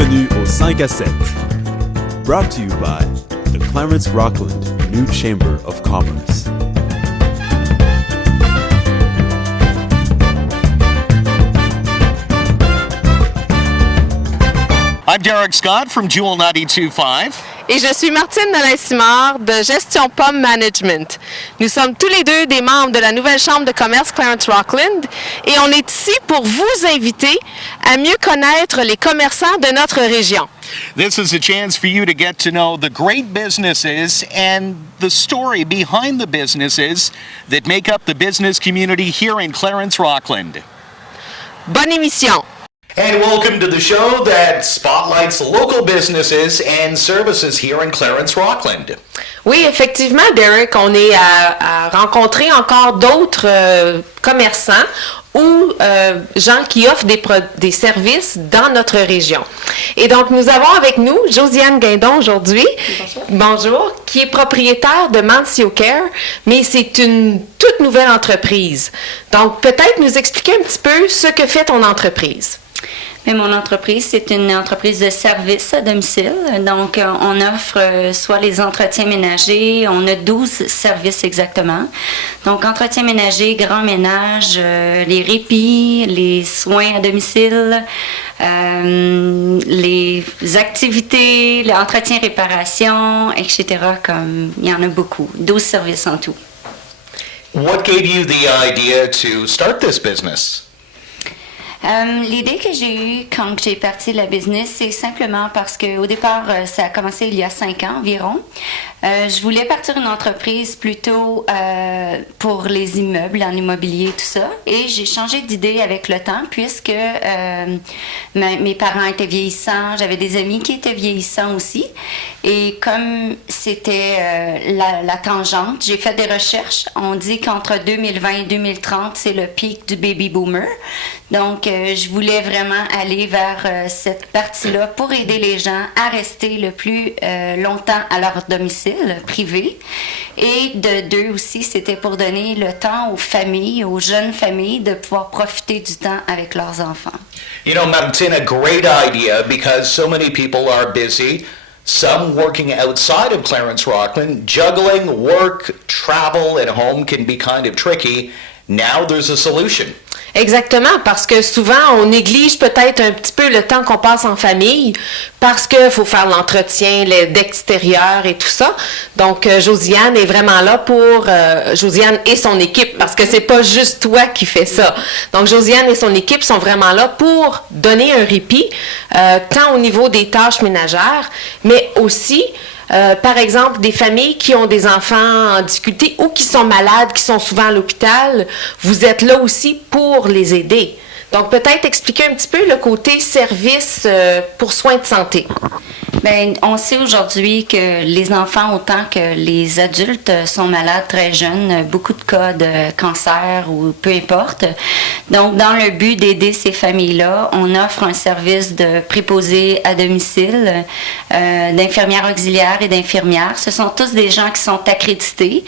Bienvenue au 5 à 7. Brought to you by the Clarence Rockland New Chamber of Commerce. I'm Derek Scott from Jewel 92.5. Et je suis Martine Nolin-Simard de Gestion Pomme Management. Nous sommes tous les deux des membres de la nouvelle Chambre de commerce Clarence Rockland et on est ici pour vous inviter à mieux connaître les commerçants de notre région. This is a chance for you to get to know the great businesses and the story behind the businesses that make up the business community here in Clarence Rockland. Bonne émission! And welcome to the show that spotlights local businesses and services here in Clarence Rockland. Oui, effectivement, Derek, on est à rencontrer encore d'autres commerçants ou gens qui offrent des services dans notre région. Et donc, nous avons avec nous Josiane Guindon aujourd'hui. Bonjour. Qui est propriétaire de Mancio Care, mais c'est une toute nouvelle entreprise. Donc, peut-être nous expliquer un petit peu ce que fait ton entreprise. Mais mon entreprise, c'est une entreprise de service à domicile. Donc, on offre soit les entretiens ménagers, on a 12 services exactement. Donc, entretien ménager, grand ménage, les répits, les soins à domicile, les activités, l'entretien réparation, etc. Comme il y en a beaucoup. 12 services en tout. What gave you the idea to start this business? L'idée que j'ai eue quand j'ai parti la business, c'est simplement parce qu'au départ, ça a commencé il y a 5 ans environ. Je voulais partir une entreprise plutôt pour les immeubles, en immobilier, tout ça. Et j'ai changé d'idée avec le temps puisque mes parents étaient vieillissants, j'avais des amis qui étaient vieillissants aussi. Et comme c'était la tangente, j'ai fait des recherches. On dit qu'entre 2020 et 2030, c'est le pic du baby boomer. Donc, je voulais vraiment aller vers cette partie-là pour aider les gens à rester le plus longtemps à leur domicile privé. Et de deux aussi, c'était pour donner le temps aux familles, aux jeunes familles, de pouvoir profiter du temps avec leurs enfants. You know, Martin, a great idea because so many people are busy. Some working outside of Clarence Rockland, juggling work, travel, and home can be kind of tricky. Now there's a solution. Exactement, parce que souvent, on néglige peut-être un petit peu le temps qu'on passe en famille parce qu'il faut faire l'entretien d'extérieur et tout ça. Donc, Josiane est vraiment là pour... Josiane et son équipe, parce que c'est pas juste toi qui fais ça. Donc, Josiane et son équipe sont vraiment là pour donner un répit, tant au niveau des tâches ménagères, mais aussi... par exemple, des familles qui ont des enfants en difficulté ou qui sont malades, qui sont souvent à l'hôpital, vous êtes là aussi pour les aider. Donc, peut-être expliquer un petit peu le côté service pour soins de santé. Bien, on sait aujourd'hui que les enfants, autant que les adultes, sont malades très jeunes, beaucoup de cas de cancer ou peu importe. Donc, dans le but d'aider ces familles-là, on offre un service de préposés à domicile, d'infirmières auxiliaires et d'infirmières. Ce sont tous des gens qui sont accrédités.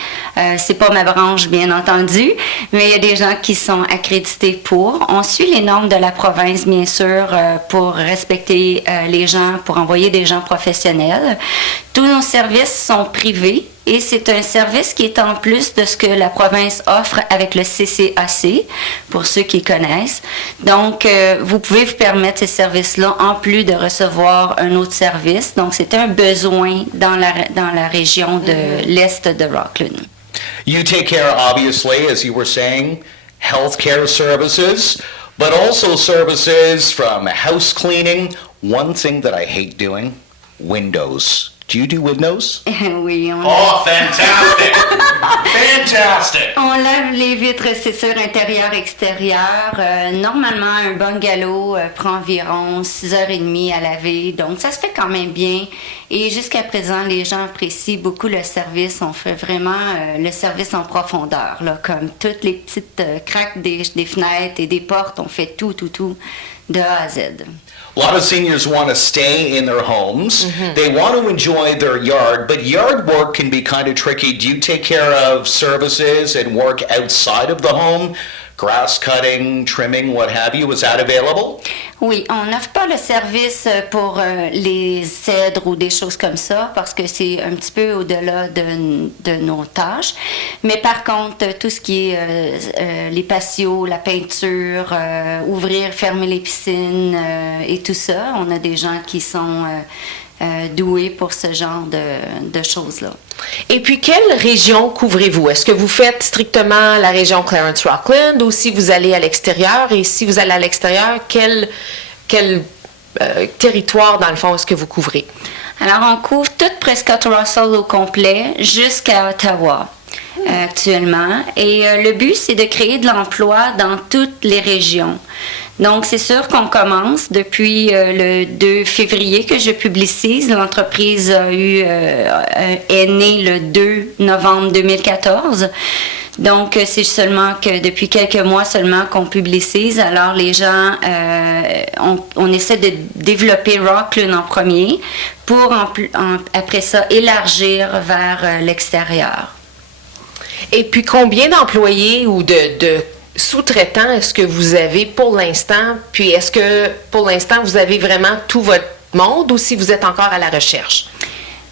C'est pas ma branche, bien entendu, mais il y a des gens qui sont accrédités pour. On suit les normes de la province, bien sûr, pour respecter les gens, pour envoyer des gens professionnels. Tous nos services sont privés et c'est un service qui est en plus de ce que la province offre avec le CCAC, pour ceux qui connaissent. Donc, vous pouvez vous permettre ces services-là en plus de recevoir un autre service. Donc, c'est un besoin dans la région de l'Est de Rockland. You take care, obviously, as you were saying, healthcare services, but also services from house cleaning. One thing that I hate doing, windows. Do you do windows? Oui, Oh, fantastic! Fantastic! On lave les vitres, c'est sûr, intérieur, extérieur. Normalement, un bungalow prend environ 6h30 à laver, donc ça se fait quand même bien. Et jusqu'à présent, les gens apprécient beaucoup le service. On fait vraiment le service en profondeur, là, comme toutes les petites craques des fenêtres et des portes. On fait tout, de A à Z. A lot of seniors want to stay in their homes. Mm-hmm. They want to enjoy their yard, but yard work can be kind of tricky. Do you take care of services and work outside of the home? grass cutting, trimming, what have you. Is that available? Oui, on n'offre pas le service pour les cèdres ou des choses comme ça parce que c'est un petit peu au-delà de nos tâches. Mais par contre, tout ce qui est les patios, la peinture, ouvrir, fermer les piscines et tout ça, on a des gens qui sont doués pour ce genre de choses-là. Et puis, quelle région couvrez-vous? Est-ce que vous faites strictement la région Clarence-Rockland ou si vous allez à l'extérieur? Et si vous allez à l'extérieur, quel territoire, dans le fond, est-ce que vous couvrez? Alors, on couvre toute Prescott Russell au complet jusqu'à Ottawa actuellement. Et le but, c'est de créer de l'emploi dans toutes les régions. Donc, c'est sûr qu'on commence depuis le 2 février que je publicise. L'entreprise est née le 2 novembre 2014. Donc, c'est seulement que depuis quelques mois seulement qu'on publicise. Alors, les gens, on essaie de développer Rockland en premier pour après ça élargir vers l'extérieur. Et puis, combien d'employés ou de sous-traitants est-ce que vous avez pour l'instant? Puis, est-ce que pour l'instant, vous avez vraiment tout votre monde ou si vous êtes encore à la recherche?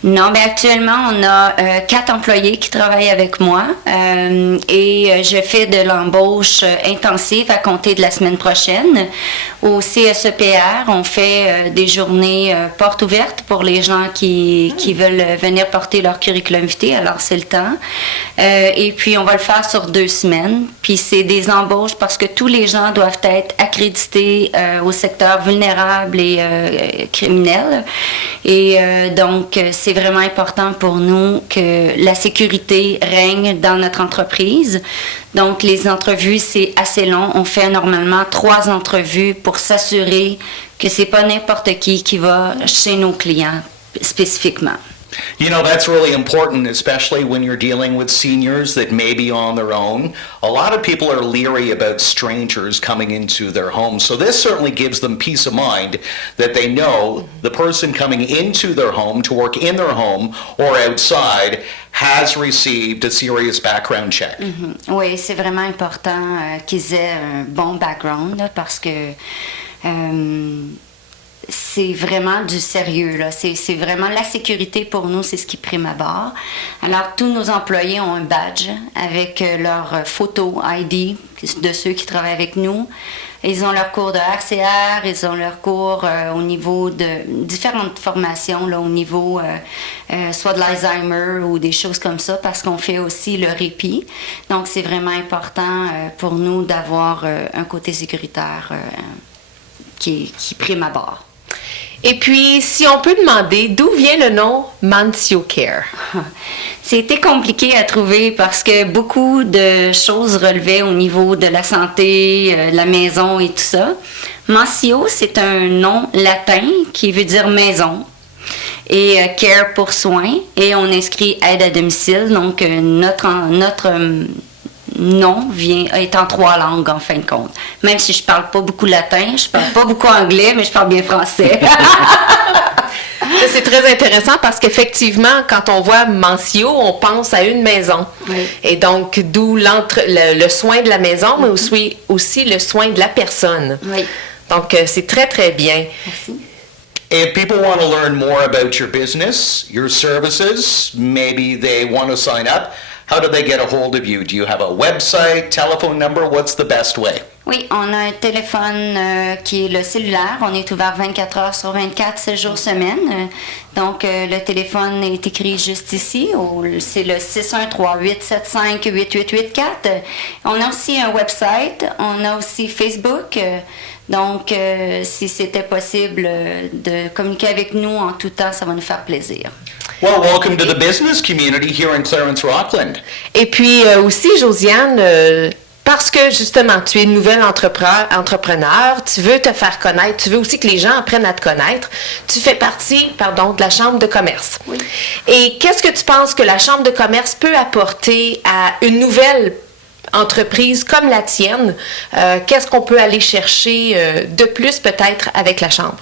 Non, mais actuellement, on a 4 employés qui travaillent avec moi et je fais de l'embauche intensive à compter de la semaine prochaine. Au CSEPR, on fait des journées portes ouvertes pour les gens qui veulent venir porter leur curriculum vitae, alors c'est le temps. Et puis, on va le faire sur 2 semaines. Puis, c'est des embauches parce que tous les gens doivent être accrédités au secteur vulnérable et criminel. Et donc, c'est vraiment important pour nous que la sécurité règne dans notre entreprise. Donc, les entrevues, c'est assez long. On fait normalement 3 entrevues pour s'assurer que c'est pas n'importe qui va chez nos clients spécifiquement. You know, that's really important, especially when you're dealing with seniors that may be on their own. A lot of people are leery about strangers coming into their homes. So this certainly gives them peace of mind that they know the person coming into their home to work in their home or outside has received a serious background check. Mm-hmm. Oui, c'est vraiment important qu'ils aient un bon background là, parce que c'est vraiment du sérieux, là. C'est vraiment la sécurité pour nous, c'est ce qui prime à bord. Alors, tous nos employés ont un badge avec leur photo ID de ceux qui travaillent avec nous. Ils ont leur cours de RCR, ils ont leur cours au niveau de différentes formations, là, au niveau soit de l'Alzheimer ou des choses comme ça, parce qu'on fait aussi le répit. Donc, c'est vraiment important pour nous d'avoir un côté sécuritaire qui prime à bord. Et puis, si on peut demander, d'où vient le nom Mancio Care? C'était compliqué à trouver parce que beaucoup de choses relevaient au niveau de la santé, la maison et tout ça. Mancio, c'est un nom latin qui veut dire maison. Et care pour soins. Et on inscrit aide à domicile. Donc, notre nom est en 3 langues, en fin de compte. Même si je parle pas beaucoup latin, je parle pas beaucoup anglais, mais je parle bien français. C'est très intéressant parce qu'effectivement, quand on voit Mancio, on pense à une maison. Oui. Et donc, d'où le soin de la maison, mais aussi le soin de la personne. Oui. Donc, c'est très, très bien. Merci. If people want to learn more about your business, your services, maybe they want to sign up, how do they get a hold of you? Do you have a website, telephone number? What's the best way? Oui, on a un téléphone qui est le cellulaire. On est ouvert 24 heures sur 24, 7 jours semaine. Donc, le téléphone est écrit juste ici. C'est le 613-875-8884. On a aussi un website. On a aussi Facebook. Donc, si c'était possible de communiquer avec nous en tout temps, ça va nous faire plaisir. Well, welcome to the business community here in Clarence-Rockland. Et puis aussi, Josiane, parce que justement, tu es une nouvelle entrepreneur, tu veux te faire connaître, tu veux aussi que les gens apprennent à te connaître, tu fais partie, de la Chambre de commerce. Oui. Et qu'est-ce que tu penses que la Chambre de commerce peut apporter à une nouvelle entreprise comme la tienne? Qu'est-ce qu'on peut aller chercher de plus peut-être avec la Chambre?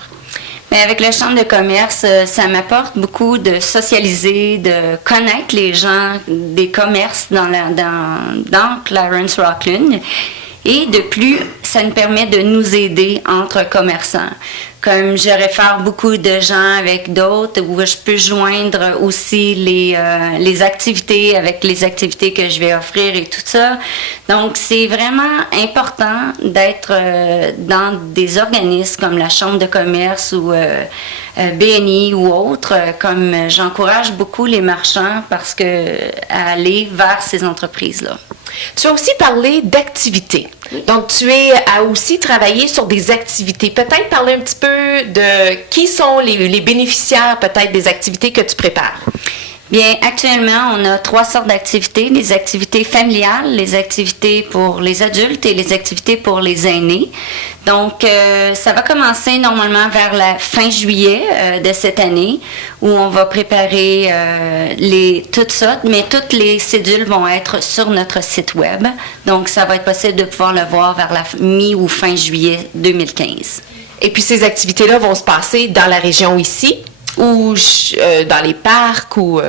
Mais avec la Chambre de commerce, ça m'apporte beaucoup de socialiser, de connaître les gens des commerces dans Clarence-Rockland. Et de plus, ça nous permet de nous aider entre commerçants. Comme je réfère beaucoup de gens avec d'autres, où je peux joindre aussi les activités avec les activités que je vais offrir et tout ça. Donc, c'est vraiment important d'être dans des organismes comme la Chambre de commerce ou BNI ou autres, comme j'encourage beaucoup les marchands parce que à aller vers ces entreprises-là. Tu as aussi parlé d'activités. Donc, tu as aussi travaillé sur des activités. Peut-être parler un petit peu de qui sont les bénéficiaires peut-être des activités que tu prépares. Bien, actuellement, on a 3 sortes d'activités. Les activités familiales, les activités pour les adultes et les activités pour les aînés. Donc, ça va commencer normalement vers la fin juillet de cette année où on va préparer tout ça, mais toutes les cédules vont être sur notre site web. Donc, ça va être possible de pouvoir le voir vers la mi- ou fin juillet 2015. Et puis, ces activités-là vont se passer dans la région ici ou dans les parcs ou...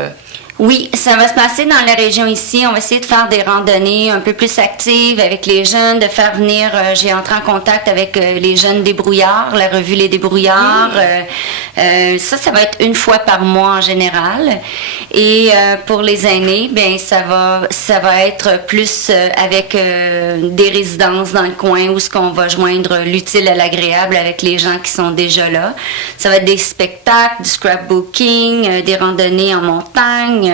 Oui, ça va se passer dans la région ici. On va essayer de faire des randonnées un peu plus actives avec les jeunes, de faire venir, j'ai entré en contact avec les jeunes débrouillards, la revue Les Débrouillards. Ça va être une fois par mois en général. Et pour les aînés, bien, ça va être plus avec des résidences dans le coin où ce qu'on va joindre l'utile à l'agréable avec les gens qui sont déjà là. Ça va être des spectacles, du scrapbooking, des randonnées en montagne,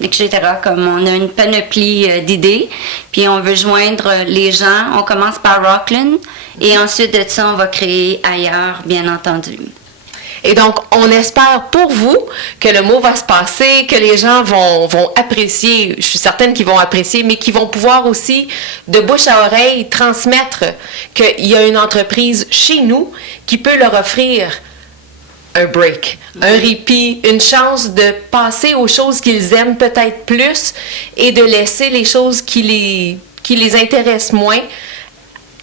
etc. Comme on a une panoplie d'idées, puis on veut joindre les gens. On commence par Rockland et ensuite de ça, on va créer ailleurs, bien entendu. Et donc, on espère pour vous que le mot va se passer, que les gens vont apprécier, je suis certaine qu'ils vont apprécier, mais qu'ils vont pouvoir aussi, de bouche à oreille, transmettre qu'il y a une entreprise chez nous qui peut leur offrir un break, un répit, une chance de passer aux choses qu'ils aiment peut-être plus et de laisser les choses qui les intéressent moins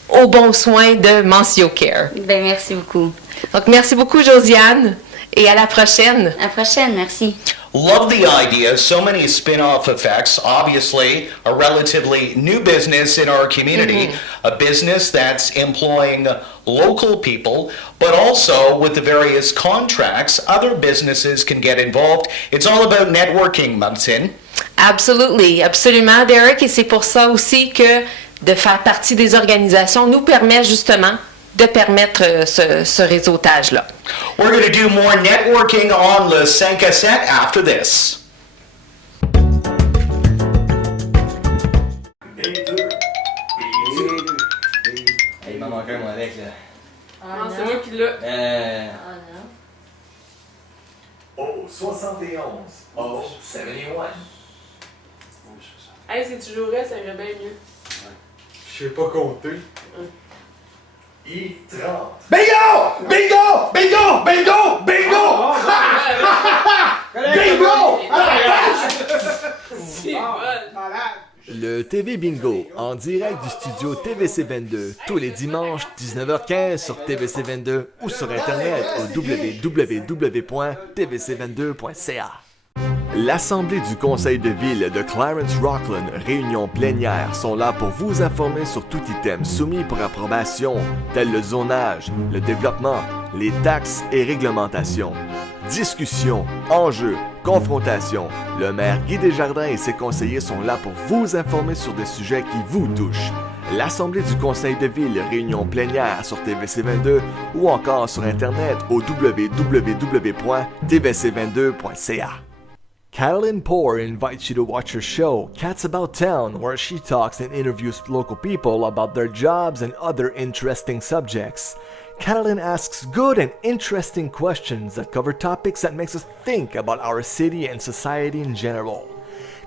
aux bons soins de Mancio Care. Ben, merci beaucoup. Donc, merci beaucoup, Josiane, et à la prochaine. À la prochaine, merci. Love the idea. So many spin-off effects. Obviously, a relatively new business in our community, a business that's employing local people, but also with the various contracts, other businesses can get involved. It's all about networking, Martin. Absolutely, absolument, Derek, et c'est pour ça aussi que de faire partie des organisations nous permet justement de permettre ce réseautage-là. We're going to do more networking on Le 5 à 7 after this. Il m'en manque un, moi, avec, là. Ah, c'est moi qui l'ai. Oh, 71. Oh, 71. Hey, si tu jouerais, ça irait bien mieux. Je sais pas compter. I30. Bingo! Bingo! Bingo! Bingo! Bingo! Bingo! C'est bon. Le TV Bingo, en direct du studio TVC22, tous les dimanches 19h15 sur TVC22 ou sur Internet au www.tvc22.ca. L'Assemblée du Conseil de Ville de Clarence-Rockland, réunion plénière, sont là pour vous informer sur tout item soumis pour approbation, tel le zonage, le développement, les taxes et réglementations. Discussions, enjeux, confrontations. Le maire Guy Desjardins et ses conseillers sont là pour vous informer sur des sujets qui vous touchent. L'Assemblée du Conseil de Ville, réunion plénière sur TVC22 ou encore sur Internet au www.tvc22.ca. Catalin Poor invites you to watch her show, Cats About Town, where she talks and interviews local people about their jobs and other interesting subjects. Catalin asks good and interesting questions that cover topics that makes us think about our city and society in general.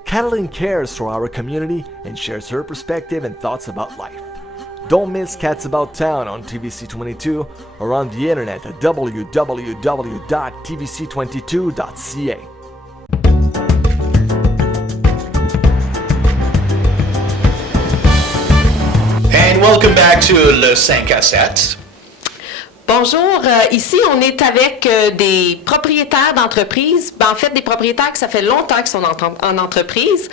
Catalin cares for our community and shares her perspective and thoughts about life. Don't miss Cats About Town on TVC22 or on the internet at www.tvc22.ca. And welcome back to Le 5 à 7. Bonjour, ici on est avec des propriétaires d'entreprises, en fait des propriétaires que ça fait longtemps qu'ils sont en entreprise.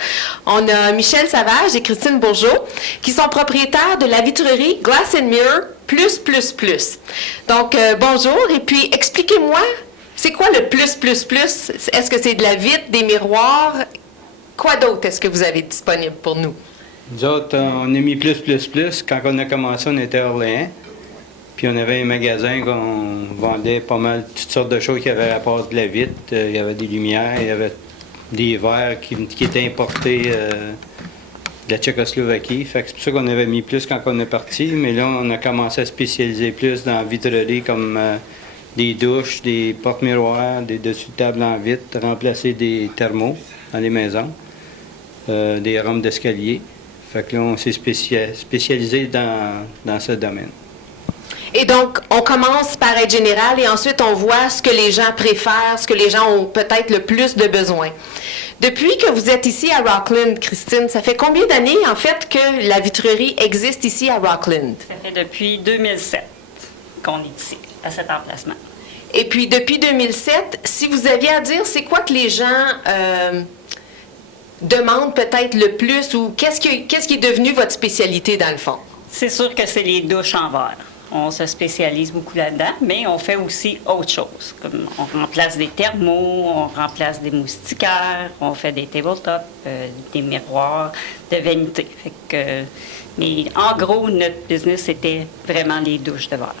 On a Michel Savage et Christine Bourgeot qui sont propriétaires de la vitrerie Glass & Mirror plus. Donc bonjour et puis expliquez-moi, c'est quoi le plus? Est-ce que c'est de la vitre, des miroirs? Quoi d'autre est-ce que vous avez disponible pour nous? Nous autres, on a mis plus. Quand on a commencé, on était à Orléans. Puis on avait un magasin qu'on vendait pas mal toutes sortes de choses qui avaient rapport de la vitre. Il y avait des lumières, il y avait des verres qui étaient importés de la Tchécoslovaquie. Fait que c'est pour ça qu'on avait mis plus quand on est parti. Mais là, on a commencé à spécialiser plus dans la vitrerie comme des douches, des porte-miroirs, des dessus-tables en vitre, remplacer des thermos dans les maisons, des rampes d'escalier. Fait que là, on s'est spécialisé dans ce domaine. Et donc, on commence par être général et ensuite on voit ce que les gens préfèrent, ce que les gens ont peut-être le plus de besoin. Depuis que vous êtes ici à Rockland, Christine, ça fait combien d'années en fait que la vitrerie existe ici à Rockland? Ça fait depuis 2007 qu'on est ici, à cet emplacement. Et puis depuis 2007, si vous aviez à dire, c'est quoi que les gens demandent peut-être le plus ou qu'est-ce qui est devenu votre spécialité dans le fond? C'est sûr que c'est les douches en verre. On se spécialise beaucoup là-dedans, mais on fait aussi autre chose. Comme on remplace des thermos, on remplace des moustiquaires, on fait des tabletops, des miroirs de vanité. Fait que, mais en gros, notre business, c'était vraiment les douches de verre.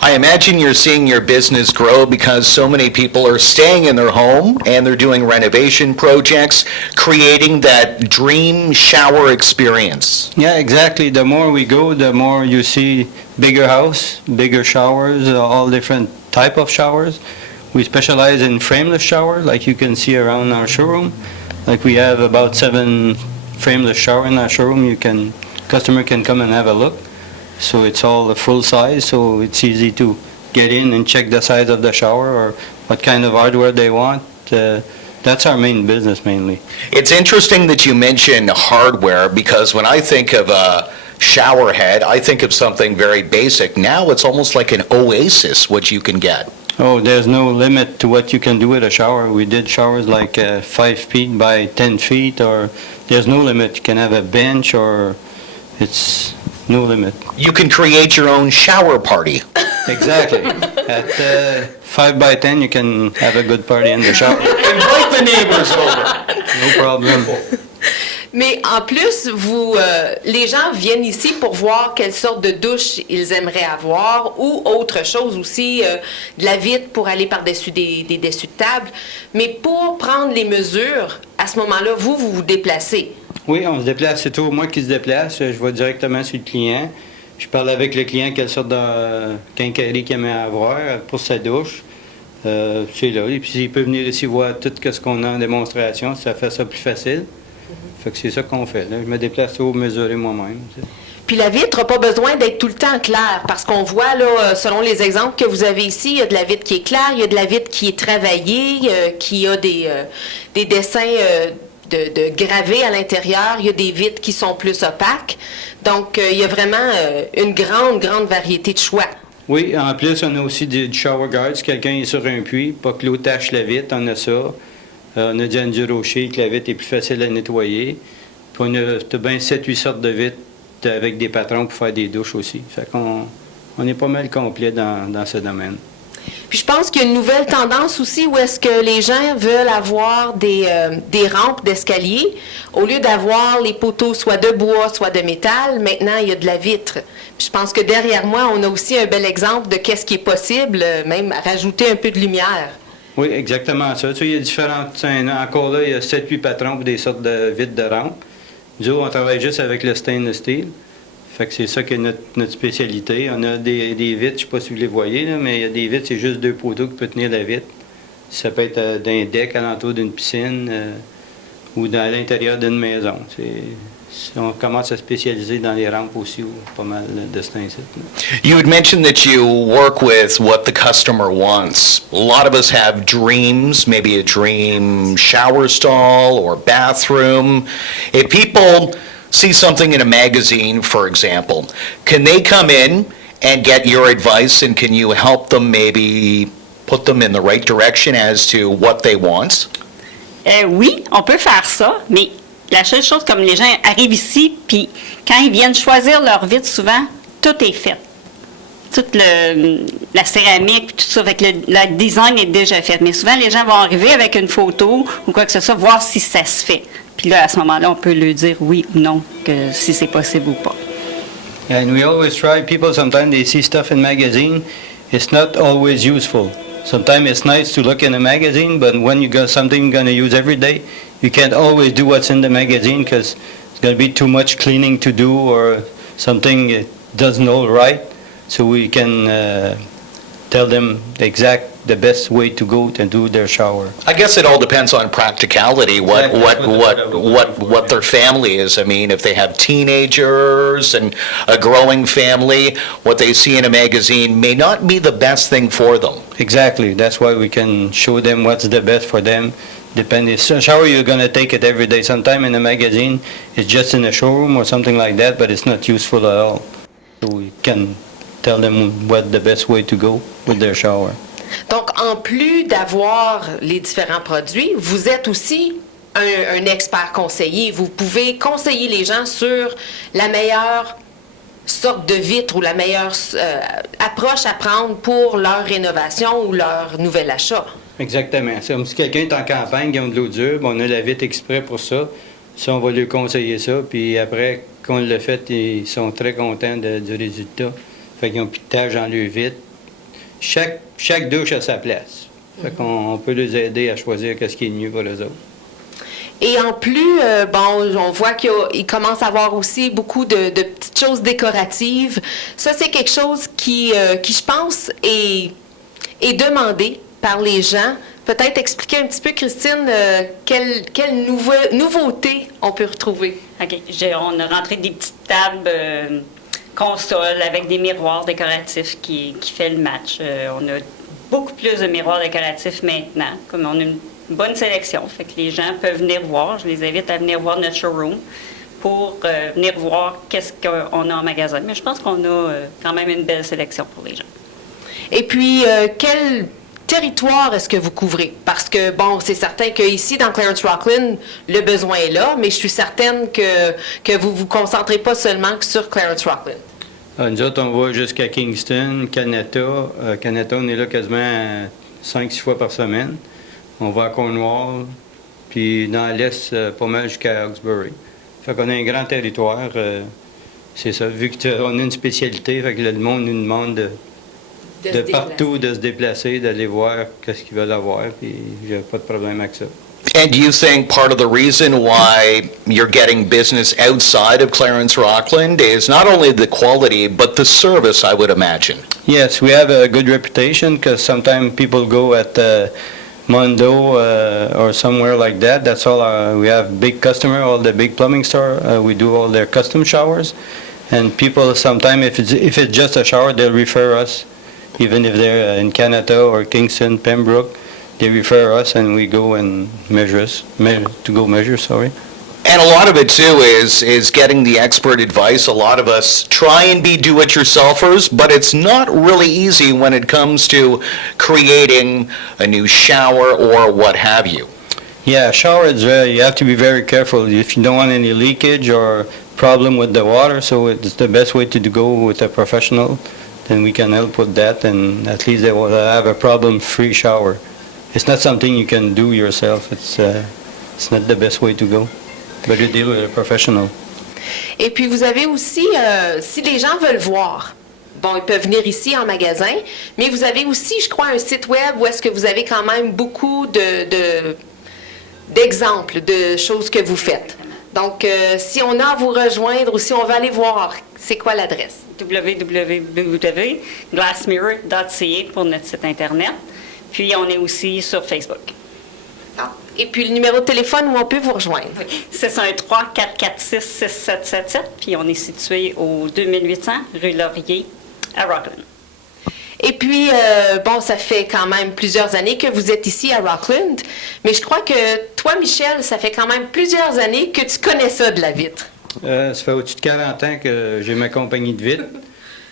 I imagine you're seeing your business grow because so many people are staying in their home and they're doing renovation projects, creating that dream shower experience. Yeah, exactly. The more we go, the more you see bigger house, bigger showers, all different type of showers. We specialize in frameless showers, like you can see around our showroom. Like we have about 7 frameless showers in our showroom. Customer can come and have a look. So it's all full size, so it's easy to get in and check the size of the shower or what kind of hardware they want. That's our main business mainly. It's interesting that you mention hardware because when I think of a shower head, I think of something very basic. Now it's almost like an oasis what you can get. Oh, there's no limit to what you can do with a shower. We did showers like 5 feet by 10 feet, or there's no limit. You can have a bench, or it's no limit. You can create your own shower party. Exactly. At 5 by 10, you can have a good party in the shower. Invite the neighbors over. No problem. Mais en plus, les gens viennent ici pour voir quelle sorte de douche ils aimeraient avoir ou autre chose aussi, de la vitre pour aller par-dessus des dessus de table. Mais pour prendre les mesures, à ce moment-là, vous déplacez. Oui, on se déplace. C'est toujours moi qui se déplace. Je vais directement sur le client. Je parle avec le client quelle sorte de quincaillerie qu'il aimerait avoir pour sa douche. C'est là. Et puis s'il peut venir ici voir tout ce qu'on a en démonstration, ça fait ça plus facile. Fait que c'est ça qu'on fait. Là. Je me déplace toujours mesurer moi-même. Puis la vitre n'a pas besoin d'être tout le temps claire, parce qu'on voit, là, selon les exemples que vous avez ici, il y a de la vitre qui est claire, il y a de la vitre qui est travaillée, qui a des dessins de gravés à l'intérieur, il y a des vitres qui sont plus opaques. Donc, il y a vraiment une grande variété de choix. Oui, en plus, on a aussi du shower guard. Si quelqu'un est sur un puits, pas que l'eau tache la vitre, on a ça. On a du anti-rocher, que la vitre est plus facile à nettoyer. Puis on a bien 7-8 sortes de vitres avec des patrons pour faire des douches aussi. Fait qu'on est pas mal complet dans ce domaine. Puis je pense qu'il y a une nouvelle tendance aussi où est-ce que les gens veulent avoir des rampes d'escalier. Au lieu d'avoir les poteaux soit de bois, soit de métal, maintenant il y a de la vitre. Puis je pense que derrière moi, on a aussi un bel exemple de qu'est-ce qui est possible, même rajouter un peu de lumière. Oui, exactement ça. Tu sais, il y a différentes... Encore là, il y a 7-8 patrons pour des sortes de vitres de rampe. Nous autres, on travaille juste avec le stainless steel. Fait que c'est ça qui est notre spécialité. On a des vitres, je ne sais pas si vous les voyez, là, mais il y a des vitres, c'est juste 2 poteaux qui peuvent tenir la vitre. Ça peut être d'un deck alentour d'une piscine ou à l'intérieur d'une maison. On commence à spécialiser dans les rampes aussi, pas mal de ce temps-ci. You had mentioned that you work with what the customer wants. A lot of us have dreams, maybe a dream shower stall or bathroom. If people see something in a magazine, for example, can they come in and get your advice, and can you help them maybe put them in the right direction as to what they want? Oui, on peut faire ça, mais la seule chose, comme les gens arrivent ici, puis quand ils viennent choisir leur vitre, souvent, tout est fait. Toute la céramique, tout ça, avec le design est déjà fait. Mais souvent, les gens vont arriver avec une photo ou quoi que ce soit, voir si ça se fait. Puis là, à ce moment-là, on peut leur dire oui ou non, que si c'est possible ou pas. And we always try, people sometimes they see stuff in magazine, it's not always useful. Sometimes it's nice to look in a magazine, but when you got something you're going to use every day, you can't always do what's in the magazine because it's going to be too much cleaning to do or something it doesn't all right. So we can tell them the best way to go to do their shower. I guess it all depends on practicality, what their family is. I mean, if they have teenagers and a growing family, what they see in a magazine may not be the best thing for them. Exactly. That's why we can show them what's the best for them. Depending, so shower you're going to take it every day. Sometime in a magazine, it's just in a showroom or something like that, but it's not useful at all. So we can tell them what the best way to go with their shower. Donc, en plus d'avoir les différents produits, vous êtes aussi un expert conseiller. Vous pouvez conseiller les gens sur la meilleure sorte de vitre ou la meilleure approche à prendre pour leur rénovation ou leur nouvel achat. Exactement. C'est comme si quelqu'un est en campagne, qui a de l'eau dure, on a la vitre exprès pour ça. Ça, on va lui conseiller ça. Puis après, qu'on l'a fait, ils sont très contents du résultat. Fait qu'ils ont plus de tâches dans leur vitre. Chaque douche a sa place. Fait qu'on peut les aider à choisir ce qui est mieux pour eux autres. Et en plus, on voit qu'il commence à avoir aussi beaucoup de petites choses décoratives. Ça, c'est quelque chose qui je pense, est demandé par les gens. Peut-être expliquer un petit peu, Christine, quelle nouveauté on peut retrouver. OK. On a rentré des petites tables console avec des miroirs décoratifs qui fait le match. On a beaucoup plus de miroirs décoratifs maintenant. Comme on a une bonne sélection, fait que les gens peuvent venir voir. Je les invite à venir voir notre showroom pour venir voir qu'est-ce qu'on a en magasin. Mais je pense qu'on a quand même une belle sélection pour les gens. Et puis, quel territoire est-ce que vous couvrez? Parce que, c'est certain qu'ici, dans Clarence Rockland, le besoin est là, mais je suis certaine que vous ne vous concentrez pas seulement que sur Clarence Rockland. Nous autres, on va jusqu'à Kingston, Canada. Canada, on est là quasiment 5-6 fois par semaine. On va à Cornwall, puis dans l'Est, pas mal jusqu'à Hawkesbury. Fait qu'on a un grand territoire. C'est ça, vu qu'on a une spécialité, fait que le monde nous demande de partout, de se déplacer, d'aller voir qu'est-ce qu'ils veulent avoir, puis j'ai pas de problème avec ça. And do you think part of the reason why you're getting business outside of Clarence Rockland is not only the quality, but the service, I would imagine? Yes, we have a good reputation because sometimes people go at Mondo or somewhere like that. That's all. We have big customer, all the big plumbing store. We do all their custom showers, and people sometimes, if it's just a shower, they'll refer us. Even if they're in Canada or Kingston, Pembroke, they refer us and we go and measure. And a lot of it too is getting the expert advice. A lot of us try and be do-it-yourselfers, but it's not really easy when it comes to creating a new shower or what have you. Yeah, shower you have to be very careful if you don't want any leakage or problem with the water. So it's the best way to go with a professional. Then we can help with that, and at least they will have a problem-free shower. It's not something you can do yourself. It's not the best way to go. But you deal with a professional. Et puis vous avez aussi, si les gens veulent voir, ils peuvent venir ici en magasin, mais vous avez aussi, je crois, un site web où est-ce que vous avez quand même beaucoup d'exemples de choses que vous faites. Donc, si on a à vous rejoindre ou si on veut aller voir, c'est quoi l'adresse? www.glassmirror.ca pour notre site Internet. Puis, on est aussi sur Facebook. Ah. Et puis, le numéro de téléphone où on peut vous rejoindre? Oui. 613-446-6777. Puis, on est situé au 2800 rue Laurier à Rockland. Et puis, ça fait quand même plusieurs années que vous êtes ici à Rockland, mais je crois que toi, Michel, ça fait quand même plusieurs années que tu connais ça de la vitre. Ça fait au-dessus de 40 ans que j'ai ma compagnie de vitre.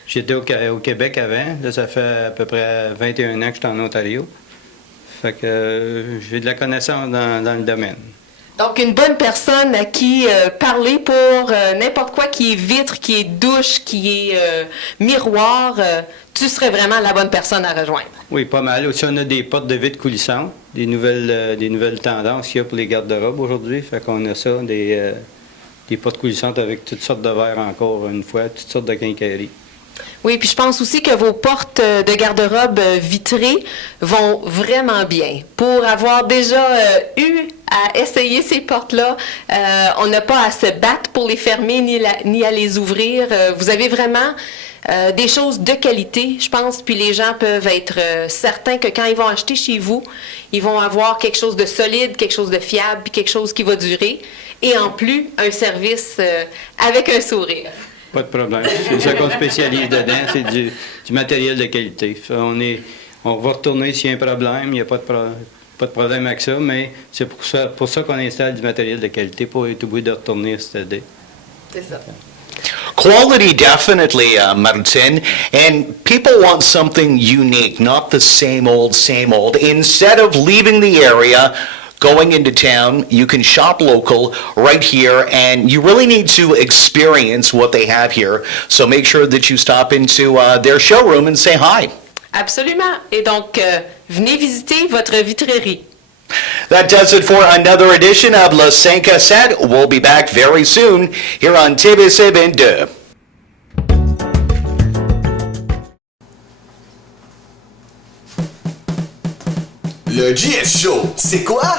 J'étais au Québec avant. Là, ça fait à peu près 21 ans que je suis en Ontario. Fait que j'ai de la connaissance dans le domaine. Donc, une bonne personne à qui parler pour n'importe quoi qui est vitre, qui est douche, qui est miroir, tu serais vraiment la bonne personne à rejoindre. Oui, pas mal. Aussi, on a des portes de vitre coulissantes, des nouvelles tendances qu'il y a pour les garde-robes aujourd'hui. Fait qu'on a ça, des portes coulissantes avec toutes sortes de verres encore une fois, toutes sortes de quincailleries. Oui, puis je pense aussi que vos portes de garde-robe vitrées vont vraiment bien. Pour avoir déjà eu à essayer ces portes-là, on n'a pas à se battre pour les fermer ni à les ouvrir. Vous avez vraiment des choses de qualité, je pense, puis les gens peuvent être certains que quand ils vont acheter chez vous, ils vont avoir quelque chose de solide, quelque chose de fiable, puis quelque chose qui va durer. Et en plus, un service avec un sourire. Pas de problème. C'est ça qu'on spécialise dedans, c'est du matériel de qualité. On va retourner s'il y a un problème, il n'y a pas de problème avec ça, mais c'est pour ça qu'on installe du matériel de qualité, pour être obligé de retourner c'est-à-dire. C'est ça. Quality, definitely, Martin. And people want something unique, not the same old, same old. Instead of leaving the area, going into town, you can shop local right here, and you really need to experience what they have here. So make sure that you stop into their showroom and say hi. Absolument. Et donc, venez visiter votre vitrerie. That does it for another edition of Le 5 à 7. We'll be back very soon here on TVC 22. Le GF Show, c'est quoi?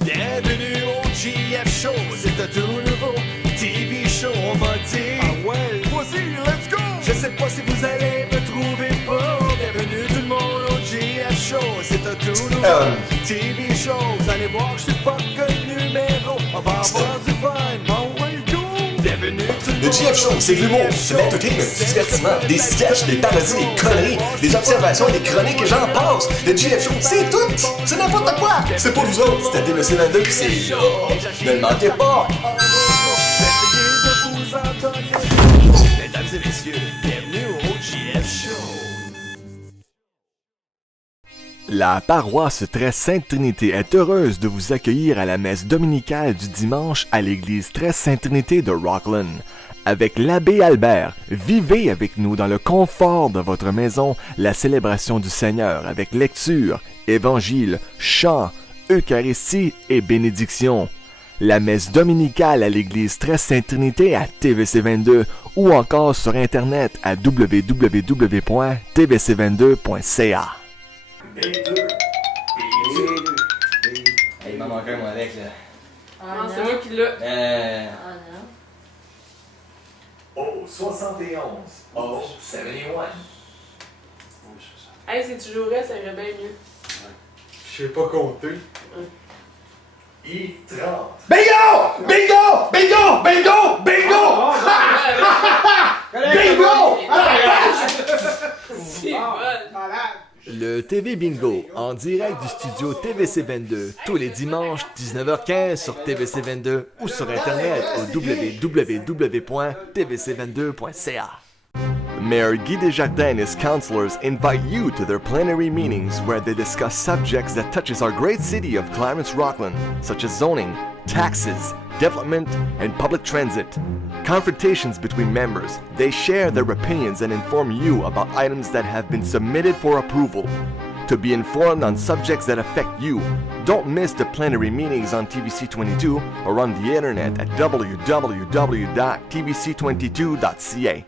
Bienvenue au GF Show, c'est un tout nouveau TV show, on va dire. Ah ouais, vas-y, let's go! Je sais pas si vous allez me trouver pas. Bienvenue tout le monde au GF Show, c'est un tout nouveau TV show. Vous allez voir, je suis pas que le numéro. On va avoir du fun, oh ouais, go! Bienvenue tout le monde. Le GF Show, c'est de l'humour, de l'entertainment, du divertissement, des sketchs, des parodies, des conneries, des observations et des chroniques et j'en passe. Le GF Show, c'est tout! C'est n'importe quoi! C'est pour vous autres, c'est à TVC 22 puis c'est là. Ne le manquez pas! Mesdames et messieurs, bienvenue au GF Show. La paroisse Très Sainte Trinité est heureuse de vous accueillir à la messe dominicale du dimanche à l'église Très Sainte Trinité de Rockland. Avec l'abbé Albert, vivez avec nous dans le confort de votre maison la célébration du Seigneur avec lecture, évangile, chant, Eucharistie et bénédiction. La messe dominicale à l'église Très Sainte Trinité à TVC 22 ou encore sur internet à www.tvc22.ca. Il m'en manque un, moi, avec, là. Ah, c'est moi qui l'ai. Oh, 71. Oh, 71. Hey, si tu jouerais, ça irait bien mieux. Je sais pas compter. I30. Bingo! Bingo! Bingo! Bingo! Bingo! Bingo! C'est bon. Le TV Bingo, en direct du studio TVC 22, tous les dimanches 19h15 sur TVC 22 ou sur internet au www.tvc22.ca. Mayor Guy Desjardins and his councilors invite you to their plenary meetings where they discuss subjects that touches our great city of Clarence-Rockland, such as zoning, taxes, development, and public transit. Confrontations between members, they share their opinions and inform you about items that have been submitted for approval. To be informed on subjects that affect you, don't miss the plenary meetings on TVC22 or on the internet at www.tvc22.ca.